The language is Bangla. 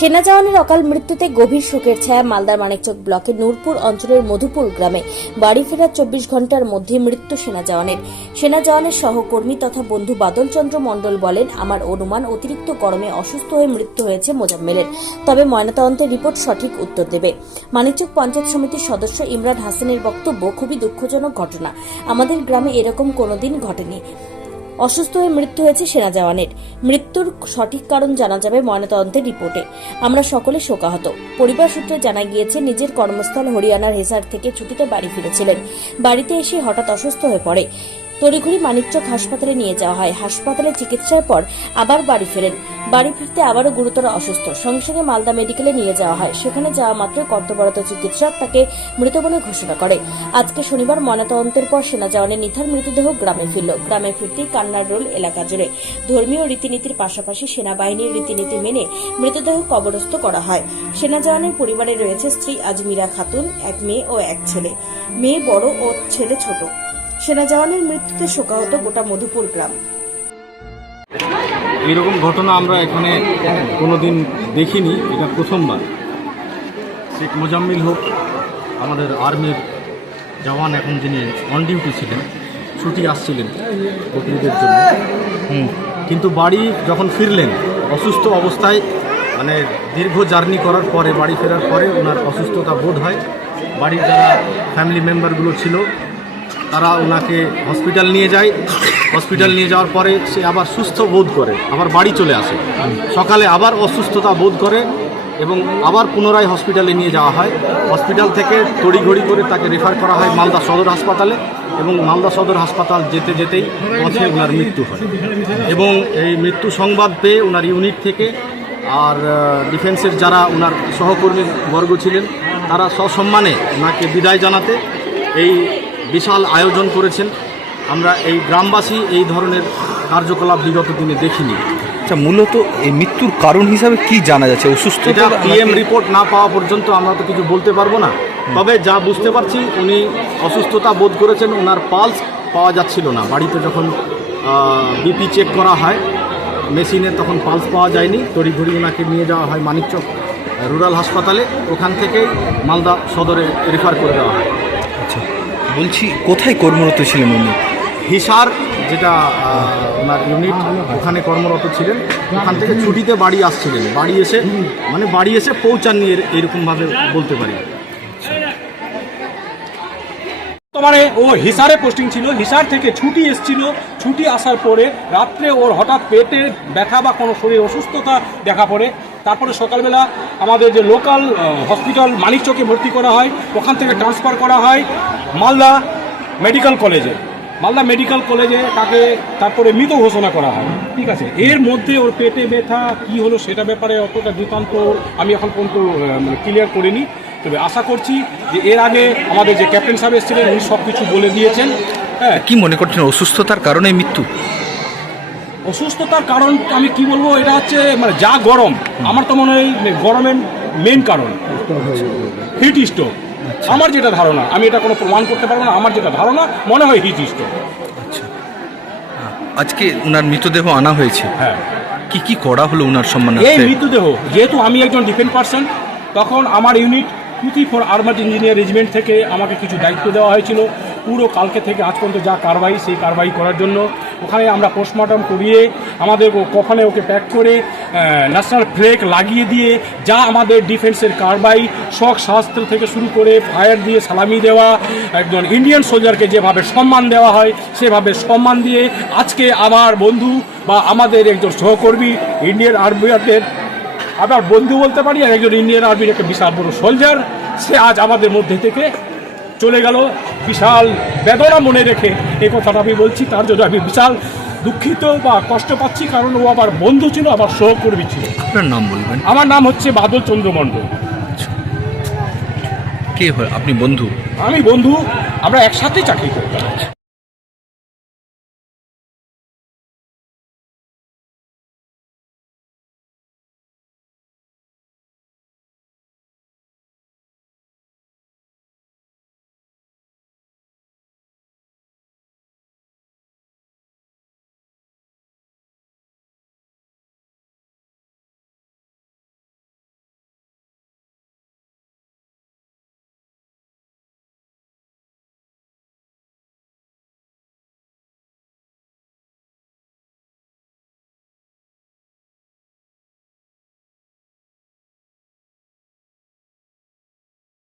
সেনা জওয়ানের অকাল মৃত্যুতে গভীর শোকের ছায়া মালদার মানিকচক ব্লকের নূরপুর অঞ্চলের মধুপুর গ্রামে। বাড়ি ফেরার চব্বিশ ঘণ্টার মধ্যে মৃত্যু সেনা জওয়ানের সেনা জওয়ানের সহকর্মী তথা বন্ধু বাদল চন্দ্র মণ্ডল বলেন, আমার অনুমান অতিরিক্ত গরমে অসুস্থ হয়ে মৃত্যু হয়েছে মোজাম্মেলের। তবে ময়নাতদন্তের রিপোর্ট সঠিক উত্তর দেবে। মানিকচক পঞ্চায়েত সমিতির সদস্য ইমরান হাসানের বক্তব্য, খুবই দুঃখজনক ঘটনা। আমাদের গ্রামে এরকম কোনোদিন ঘটেনি। অসুস্থ হয়ে মৃত্যু হয়েছে সেনা জওয়ানের মৃত্যুর সঠিক কারণ জানা যাবে ময়নাতদন্তের রিপোর্টে। আমরা সকলে শোকাহত। পরিবার সূত্রে জানা গিয়েছে, নিজের কর্মস্থল হরিয়ানার হেসার থেকে ছুটিতে বাড়ি ফিরেছিলেন। বাড়িতে এসে হঠাৎ অসুস্থ হয়ে পড়ে। তড়িঘড়ি মানিকচক হাসপাতালে নিয়ে যাওয়া হয়। হাসপাতালে চিকিৎসার পর আবার বাড়ি ফেরেন। বাড়ি ফিরতে আবারও গুরুতর অসুস্থ। সঙ্গে সঙ্গে মালদা মেডিকেলে নিয়ে যাওয়া হয়। সেখানে যাওয়া মাত্র কর্তব্যরত চিকিৎসক তাকে মৃত বলে ঘোষণা করে। আজকে শনিবার ময়নাতদন্তের পর সেনা জওয়ানের নিথার মৃতদেহ গ্রামে ফিরল। গ্রামে ফিরতেই কান্নার রোল এলাকা জুড়ে। ধর্মীয় রীতিনীতির পাশাপাশি সেনাবাহিনীর রীতিনীতি মেনে মৃতদেহ কবরস্থ করা হয়। সেনা জওয়ানের পরিবারে রয়েছে স্ত্রী আজমিরা খাতুন, এক মেয়ে ও এক ছেলে। মেয়ে বড় ও ছেলে ছোট। সেনা জওয়ানের মৃত্যুতে শোকাহত গোটা মধুপুর গ্রাম। এইরকম ঘটনা আমরা এখানে কোনোদিন দেখিনি, এটা প্রথমবার। শেখ মোজাম্মিল হোক, আমাদের আর্মির জওয়ান এখন যিনি অন ডিউটি ছিলেন, ছুটি আসছিলেন বকরিদের জন্য। কিন্তু বাড়ি যখন ফিরলেন, অসুস্থ অবস্থায় মানে দীর্ঘ জার্নি করার পরে, বাড়ি ফেরার পরে ওনার অসুস্থতা বোধ হয়। বাড়ির যারা ফ্যামিলি মেম্বারগুলো ছিল তারা ওনাকে হসপিটাল নিয়ে যায়। হসপিটাল নিয়ে যাওয়ার পরে সে আবার সুস্থ বোধ করে, আবার বাড়ি চলে আসে। সকালে আবার অসুস্থতা বোধ করে এবং আবার পুনরায় হসপিটালে নিয়ে যাওয়া হয়। হসপিটাল থেকে তড়িঘড়ি করে তাকে রেফার করা হয় মালদা সদর হাসপাতালে এবং মালদা সদর হাসপাতাল যেতে যেতেই পথে ওনার মৃত্যু হয়। এবং এই মৃত্যু সংবাদ পেয়ে ওনার ইউনিট থেকে আর ডিফেন্সের যারা ওনার সহকর্মী বর্গ ছিলেন, তারা সসম্মানে ওনাকে বিদায় জানাতে এই বিশাল আয়োজন করেছেন। আমরা এই গ্রামবাসী এই ধরনের কার্যকলাপ বিগত দিনে দেখিনি। আচ্ছা মূলত এই মৃত্যুর কারণ হিসাবে কি জানা যাচ্ছে? অসুস্থ এটা পিএম রিপোর্ট না পাওয়া পর্যন্ত আমরা তো কিছু বলতে পারব না। তবে যা বুঝতে পারছি উনি অসুস্থতা বোধ করেছেন ওনার পালস পাওয়া যাচ্ছিল না। বাড়িতে যখন বিপি চেক করা হয় মেশিনে তখন পালস পাওয়া যায়নি। তড়িঘড়ি ওনাকে নিয়ে যাওয়া হয় মানিকচক রুরাল হাসপাতালে। ওখান থেকেই মালদা সদরে রেফার করে দেওয়া হয়। আচ্ছা। বলছি কোথায় কর্মরত ছিলেন উনি? হিসার যেটা ওনার ইউনিট ওখানে কর্মরত ছিলেন। ওখান থেকে ছুটিতে বাড়ি আসছিলেন। বাড়ি এসে মানে বাড়ি এসে পৌঁছাননি এর- এরকমভাবে বলতে পারি। বর্তমানে ও হিসারে পোস্টিং ছিল হিসার থেকে ছুটি এসছিল। ছুটি আসার পরে রাত্রে ওর হঠাৎ পেটে ব্যথা বা কোনো শরীর অসুস্থতা দেখা পড়ে। তারপরে সকালবেলা আমাদের যে লোকাল হসপিটাল মানিকচকে ভর্তি করা হয়, ওখান থেকে ট্রান্সফার করা হয় মালদা মেডিকেল কলেজে মালদা মেডিকেল কলেজে তাকে তারপরে মৃত ঘোষণা করা হয়। ঠিক আছে? এর মধ্যে ওর পেটে ব্যথা, কি হলো সেটা ব্যাপারে অতটা দৃতান্ত আমি এখন পর্যন্ত ক্লিয়ার করিনি। তবে আশা করছি যে এর আগে আমাদের যে ক্যাপ্টেন সাহেব এসেছিলেন, উনি সব কিছু বলে দিয়েছেন। হ্যাঁ। কি মনে করছেন? অসুস্থতার কারণে মৃত্যু? অসুস্থতার কারণ আমি কি বলব এটা হচ্ছে মানে যা গরম আমার তো মনে হয় গরমের মেন কারণ। হিট স্ট্রোক আমার যেটা ধারণা আমি এটা কোনো প্রমাণ করতে পারব না আমার যেটা ধারণা মনে হয় হিট স্ট্রোক আচ্ছা। আজকে ওনার মৃতদেহ আনা হয়েছে। হ্যাঁ। কি কি করা হলো ওনার সম্মানে এই মৃতদেহ যেহেতু আমি একজন ডিফেন্স পার্সন তখন আমার ইউনিট টুতি ফর আর্মার্ড ইঞ্জিনিয়ার রেজিমেন্ট থেকে আমাকে কিছু দায়িত্ব দেওয়া হয়েছিল। পুরো কালকে থেকে আজ পর্যন্ত যা কারবাই সেই কারবাই করার জন্য। ওখানে আমরা পোস্টমর্টম করিয়ে আমাদের কফনে ওকে প্যাক করে ন্যাশনাল ফ্লেক লাগিয়ে দিয়ে যা আমাদের ডিফেন্সের কারবাই শখ শাস্ত্র থেকে শুরু করে ফায়ার দিয়ে সালামি দেওয়া, একজন ইন্ডিয়ান সোলজারকে যেভাবে সম্মান দেওয়া হয়, সেভাবে সম্মান দিয়ে আজকে আমার বন্ধু বা আমাদের একজন সহকর্মী ইন্ডিয়ান আর্মিয়ারদের আবার বন্ধু বলতে পারি, আর একজন ইন্ডিয়ান আর্মির একটা বিশাল বড় সোলজার সে আজ আমাদের মধ্যে থেকে চলে গেল। বিশাল বেদনা মনে রেখে এ কথাটা আমি বলছি তার জন্য আমি বিশাল দুঃখিত বা কষ্ট পাচ্ছি কারণ ও আবার বন্ধু ছিল আবার সহকর্মী ছিল। আপনার নাম বলবেন? আমার নাম হচ্ছে বাদল চন্দ্র মণ্ডল কে হয়? আপনি বন্ধু? আমি বন্ধু আমরা একসাথেই চাকরি করতাম।